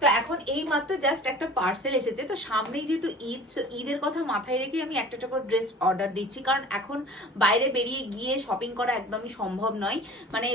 তো এখন এই মাত্র জাস্ট একটা পার্সেল এসেছে, তো সামনেই যেহেতু ঈদ, ঈদের কথা মাথায় রেখে আমি একটা একটা করে ড্রেস অর্ডার দিচ্ছি, কারণ এখন বাইরে বেরিয়ে গিয়ে শপিং করা একদমই সম্ভব নয়, মানে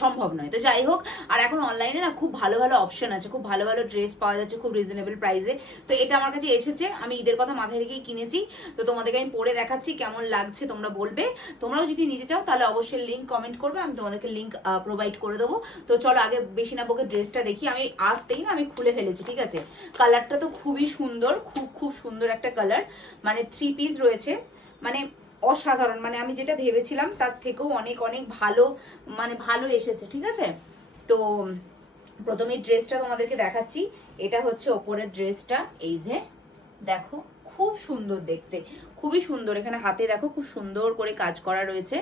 সম্ভব নয়। তো যাই হোক, আর এখন অনলাইনে না খুব ভালো ভালো অপশন আছে, খুব ভালো ভালো ড্রেস পাওয়া যাচ্ছে খুব রিজনেবল প্রাইসে। তো এটা আমার কাছে এসেছে, আমি ঈদের কথা মাথায় রেখেই কিনেছি। তো তোমাদেরকে আমি পরে দেখাচ্ছি কেমন লাগছে, তোমরা বলবে। তোমরাও যদি নিতে চাও তাহলে অবশ্যই লিঙ্ক কমেন্ট করবে, আমি তোমাদেরকে লিঙ্ক প্রোভাইড করে দেবো। তো চলো আগে বেশি না বকে ড্রেসটা দেখি। আমি আসতেই না আমি খুলে ফেলেছি, ঠিক আছে। কালারটা তো খুবই সুন্দর, খুব খুব সুন্দর একটা কালার, মানে 3 পিস রয়েছে, মানে অসাধারণ, মানে আমি যেটা ভেবেছিলাম তার থেকেও অনেক অনেক ভালো, মানে ভালো এসেছে, ঠিক আছে। তো প্রথমে ড্রেসটা তোমাদেরকে দেখাচ্ছি। এটা হচ্ছে ওপরের ড্রেসটা, এই যে দেখো খুব সুন্দর দেখতে, খুবই সুন্দর। এখানে হাতে দেখো খুব সুন্দর করে কাজ করা রয়েছে,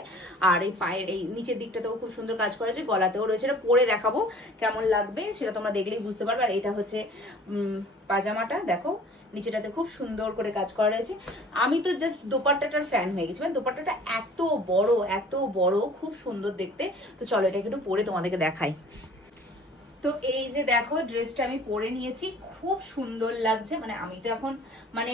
আর এই পায়ের এই নিচের দিকটাতেও খুব সুন্দর কাজ করা রয়েছে, গলাতেও রয়েছে। এটা পরে দেখাবো কেমন লাগবে, সেটা তোমরা দেখলেই বুঝতে পারবে। আর এটা হচ্ছে পাজামাটা, দেখো নিচেটাতে খুব সুন্দর করে কাজ করা রয়েছে। আমি তো জাস্ট দোপাট্টাটার ফ্যান হয়ে গেছি, মানে দোপাট্টাটা এত বড় এত বড়, খুব সুন্দর দেখতে। তো চলো এটাকে একটু পরে তোমাদেরকে দেখাই। তো এই যে দেখো ড্রেসটা আমি পরে নিয়েছি, খুব সুন্দর লাগছে। মানে আমি তো এখন মানে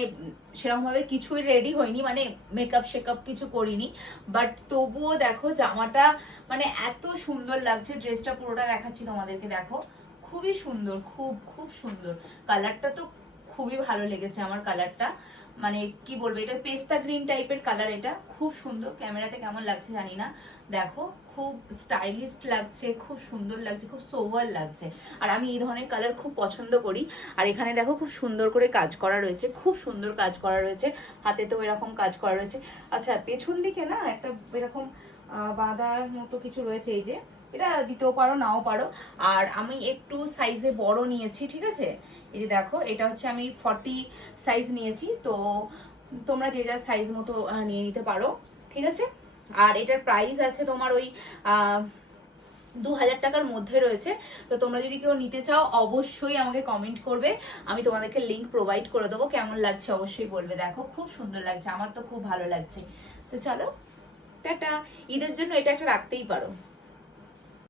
সেরকম ভাবে কিছুই রেডি হইনি, মানে মেকআপ শেকআপ কিছু করিনি, বাট তবুও দেখো জামাটা মানে এত সুন্দর লাগছে। ড্রেসটা পুরোটা দেখাচ্ছি তোমাদেরকে, দেখো খুবই সুন্দর, খুব খুব সুন্দর। কালারটা তো খুবই ভালো লেগেছে আমার কালারটা, মানে কি বলবো, এটা পেস্তা গ্রিন টাইপের কালার। এটা খুব সুন্দর, ক্যামেরাতে কেমন লাগছে জানি না, দেখো খুব স্টাইলিশ লাগছে, খুব সুন্দর লাগছে, খুব সোভার লাগছে। আর আমি এই ধরনের কালার খুব পছন্দ করি। আর এখানে দেখো খুব সুন্দর করে কাজ করা রয়েছে, খুব সুন্দর কাজ করা রয়েছে, হাতে তো এরকম কাজ করা রয়েছে। আচ্ছা পেছন দিকে না একটা এরকম বাঁধার মতো কিছু রয়েছে, এই যে এটা দিতেও পারো নাও পারো। আর আমি একটু সাইজে বড় নিয়েছি, ঠিক আছে। এই যে দেখো এটা হচ্ছে আমি 40 সাইজ নিয়েছি, তো তোমরা যে যা সাইজ মতো নিয়ে নিতে পারো, ঠিক আছে। আর এটার প্রাইস আছে তোমার ওই 2000 টাকার মধ্যে রয়েছে। তো তোমরা যদি কেউ নিতে চাও অবশ্যই আমাকে কমেন্ট করবে, আমি তোমাদেরকে লিংক প্রোভাইড করে দেবো। কেমন লাগছে অবশ্যই বলবে। দেখো খুব সুন্দর লাগছে, আমার তো খুব ভালো লাগছে। তো চলো টাটা, ঈদের জন্য এটা একটা রাখতেই পারো।